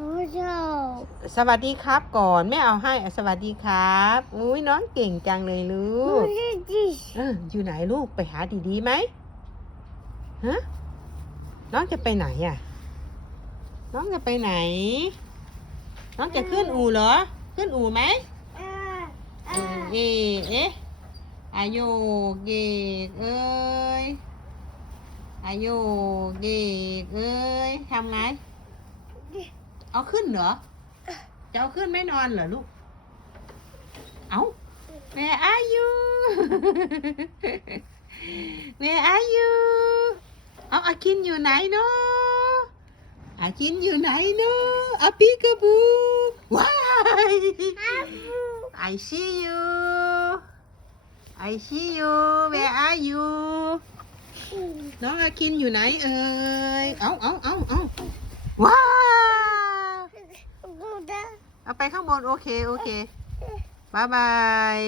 สวัสดีครับก่อนแม่เอาให้สวัสดีครับอุ้ยน้องเก่งจังเลยลูกอยู่ไหนลูกไปหาดีๆไหมฮะน้องจะไปไหนอ่ะน้องจะไปไหนน้องจะขึ้นอู่เหรอขึ้นอู่ไหมเอ๊ะอายุเกกเอ้ยอายุเกกเอ้ยทำไงเอาขึ้นเหรอจะเอาขึ้นไม่นอนเหรอลูกเอาWhere are you Where are you เอาอาคินอยู่ไหนเนาะอาคินอยู่ไหนเนาะอาปิกาบูว้าย I see you I see you Where are you น้องอาคินอยู่ไหนเอ่ยเอาว้าวเอาไปข้างบนโอเคบ๊ายบาย